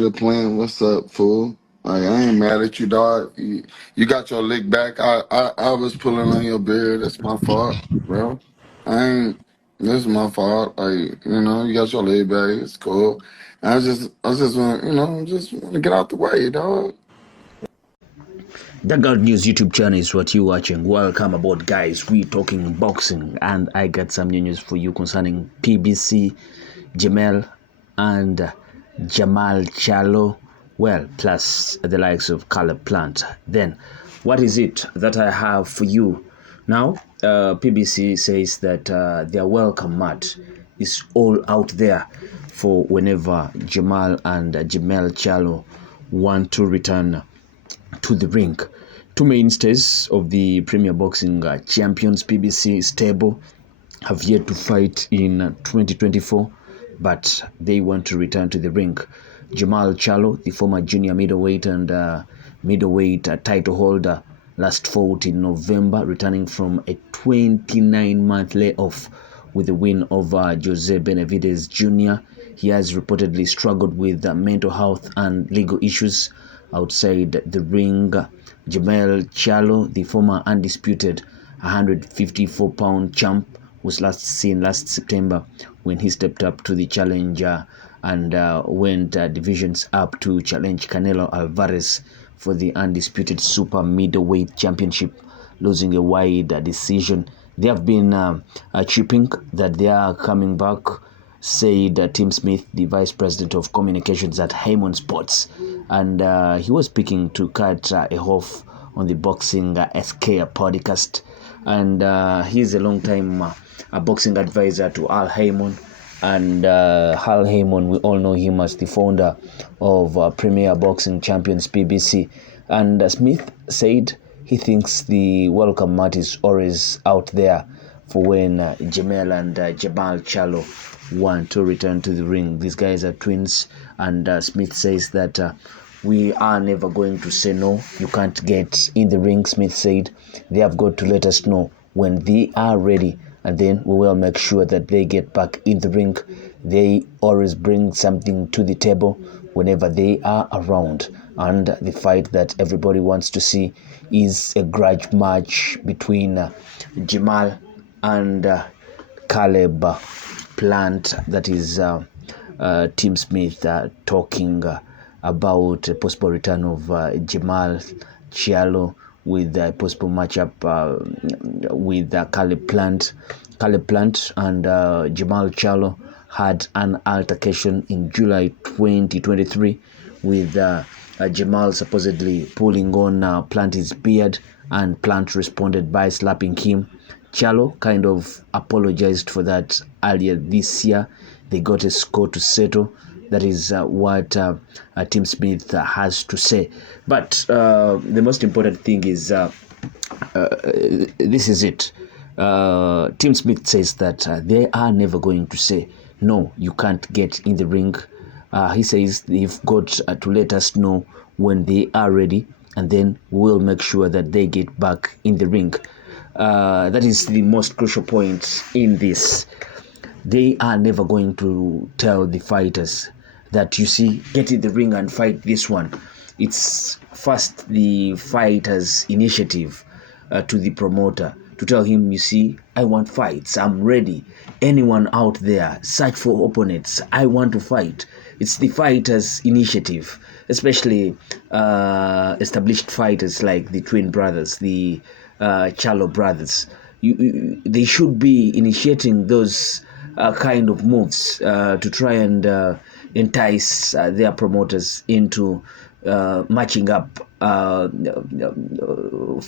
the plan. What's up, fool? Like, I ain't mad at you, dog. You got your lick back. I was pulling on your beard. That's my fault, bro. I ain't. This is my fault. Like, you got your leg back. It's cool. I just want, just want to get out the way, dog. The God News YouTube channel is what you're watching. Welcome aboard, guys. We're talking boxing, and I got some new news for you concerning PBC, Jermall and Jermell Charlo. Well, plus the likes of Color Plant. Then, what is it that I have for you now? PBC says that their welcome mat is all out there for whenever Jermall and Jermell Charlo want to return to the ring. Two mainstays of the Premier Boxing Champions PBC stable have yet to fight in 2024, but they want to return to the ring. Jermall Charlo, the former junior middleweight and middleweight title holder, last fought in November, returning from a 29-month layoff with the win over Jose Benavidez Jr. He has reportedly struggled with mental health and legal issues outside the ring. Jermall Charlo, the former undisputed 154-pound champ, was last seen last September when he stepped up to the challenge and went divisions up to challenge Canelo Alvarez for the undisputed super middleweight championship, losing a wide decision. They have been chipping that they are coming back, said Tim Smith, the vice president of communications at Heyman Sports, and he was speaking to Kat Ehoff on the Boxing SK podcast, and he's a long-time boxing advisor to Al Heyman, and Al Heyman, we all know him as the founder of Premier Boxing Champions PBC, and Smith said he thinks the welcome mat is always out there for when Jermall and Jermell Charlo want to return to the ring. These guys are twins, and Smith says that we are never going to say no. You can't get in the ring, Smith said. They have got to let us know when they are ready, and then we will make sure that they get back in the ring. They always bring something to the table whenever they are around, and the fight that everybody wants to see is a grudge match between Jermall and Caleb Plant. That is Tim Smith talking about a possible return of Jermall Charlo with a possible matchup with Caleb Plant. Caleb Plant and Jermall Charlo had an altercation in July 2023 with Jermall supposedly pulling on Plant's beard, and Plant responded by slapping him. Charlo kind of apologized for that earlier this year. They got a score to settle. That is what Tim Smith has to say. But the most important thing is this is it. Tim Smith says that they are never going to say, no, you can't get in the ring. He says they've got to let us know when they are ready, and then we'll make sure that they get back in the ring. That is the most crucial point in this. They are never going to tell the fighters that, you see, get in the ring and fight this one. It's first the fighter's initiative to the promoter to tell him, you see, I want fights, I'm ready. Anyone out there, search for opponents, I want to fight. It's the fighter's initiative, especially established fighters like the twin brothers, the Charlo brothers. They should be initiating those kind of moves to try and entice their promoters into matching up for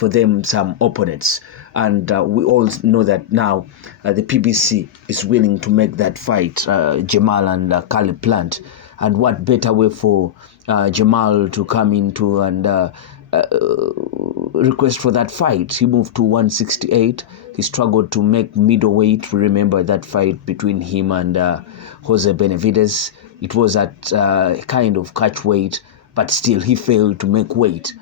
them some opponents. And we all know that now the PBC is willing to make that fight, Jermall and Caleb Plant. And what better way for Jermall to come into and request for that fight? He moved to 168. He struggled to make middleweight. Remember that fight between him and Jose Benavidez. It was at kind of catch weight, but still he failed to make weight.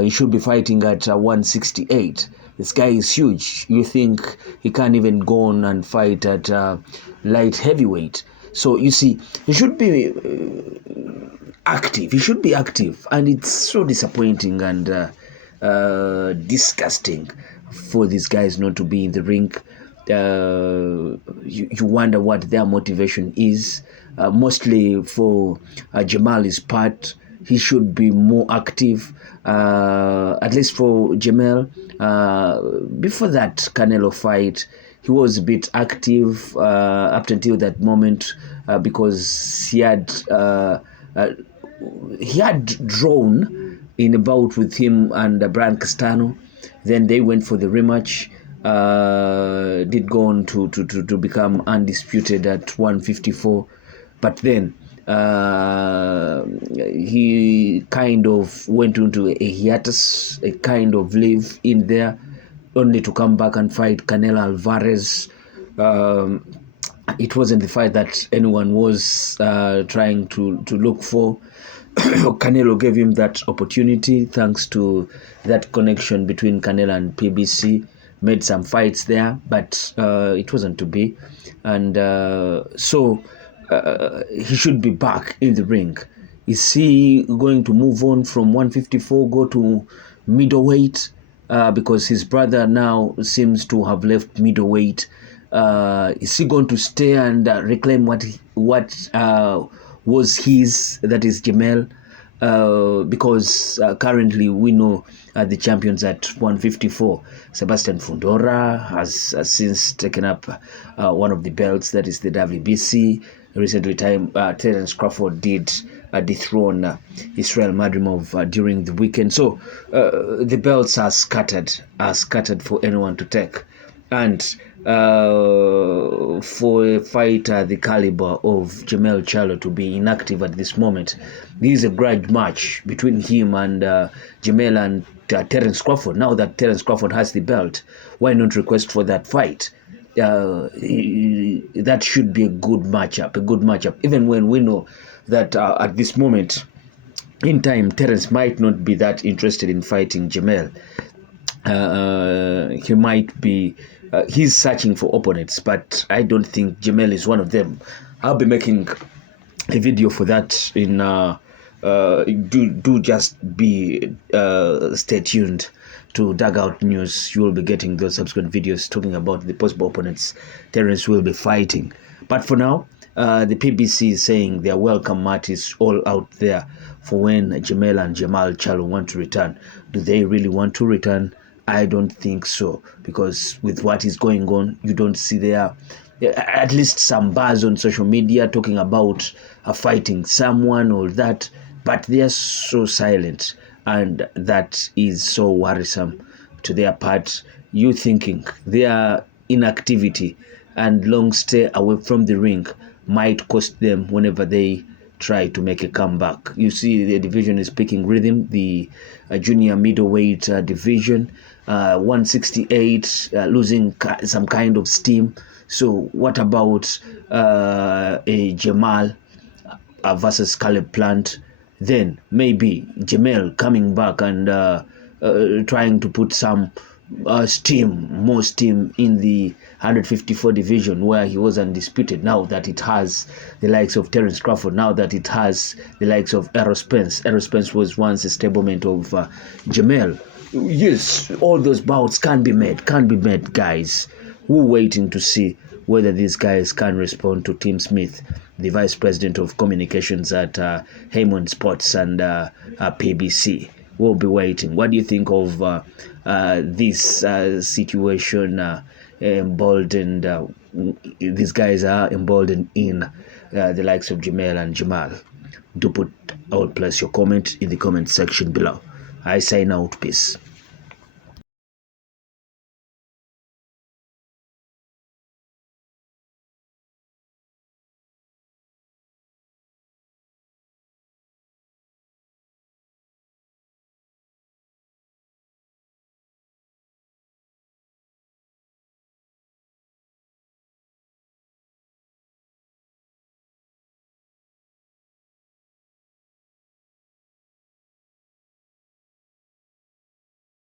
He should be fighting at 168. This guy is huge. You think he can't even go on and fight at light heavyweight. So you see, he should be active. He should be active, and it's so disappointing and disgusting for these guys not to be in the ring. You wonder what their motivation is. Mostly for Jermall's part, he should be more active. At least for Jermall, before that Canelo fight, he was a bit active up until that moment because he had drawn in a bout with him and Brian Castano. Then they went for the rematch. Did go on to become undisputed at 154, but then he kind of went into a hiatus, a kind of leave in there, only to come back and fight Canelo Alvarez. It wasn't the fight that anyone was trying to look for. Canelo gave him that opportunity thanks to that connection between Canelo and PBC. Made some fights there, but it wasn't to be. And so he should be back in the ring. Is he going to move on from 154, go to middleweight? Because his brother now seems to have left middleweight. Is he going to stay and reclaim what was his, that is Jermall? Because currently we know the champions at 154. Sebastian Fundora has since taken up one of the belts, that is the WBC. Recently, Terence Crawford did dethrone Israel Madrimov during the weekend. So the belts are scattered for anyone to take. And for a fighter the caliber of Jermall Charlo to be inactive at this moment, this is a grudge match between him and Jermall and Terence Crawford. Now that Terence Crawford has the belt, why not request for that fight? That should be a good matchup, even when we know that at this moment in time, Terence might not be that interested in fighting Jermall. He might be, he's searching for opponents, but I don't think Jermall is one of them. I'll be making a video for that in do just be stay tuned to Dugout News. You will be getting those subsequent videos talking about the possible opponents Terence will be fighting. But for now, the PBC is saying their welcome mat is all out there for when Jermall and Jermell Charlo want to return. Do they really want to return? I don't think so, because with what is going on, you don't see there at least some buzz on social media talking about fighting someone or that, but they are so silent, and that is so worrisome to their part. You thinking their inactivity and long stay away from the ring might cost them whenever they try to make a comeback. You see, the division is picking rhythm. The junior middleweight division, 168, losing some kind of steam. So what about a Jermall versus Caleb Plant? Then maybe Jermall coming back and trying to put some more steam in the 154 division, where he was undisputed. Now that it has the likes of Terence Crawford, now that it has the likes of Errol Spence. Errol Spence was once a stablemate of Jermall. Yes, all those bouts can be made, guys. We're waiting to see whether these guys can respond to Tim Smith, the vice president of communications at Haymon Sports and PBC. We'll be waiting. What do you think of this situation? Emboldened, these guys are emboldened in the likes of Jermall and Jermell. Do put out, place your comment in the comment section below. I sign out. Peace.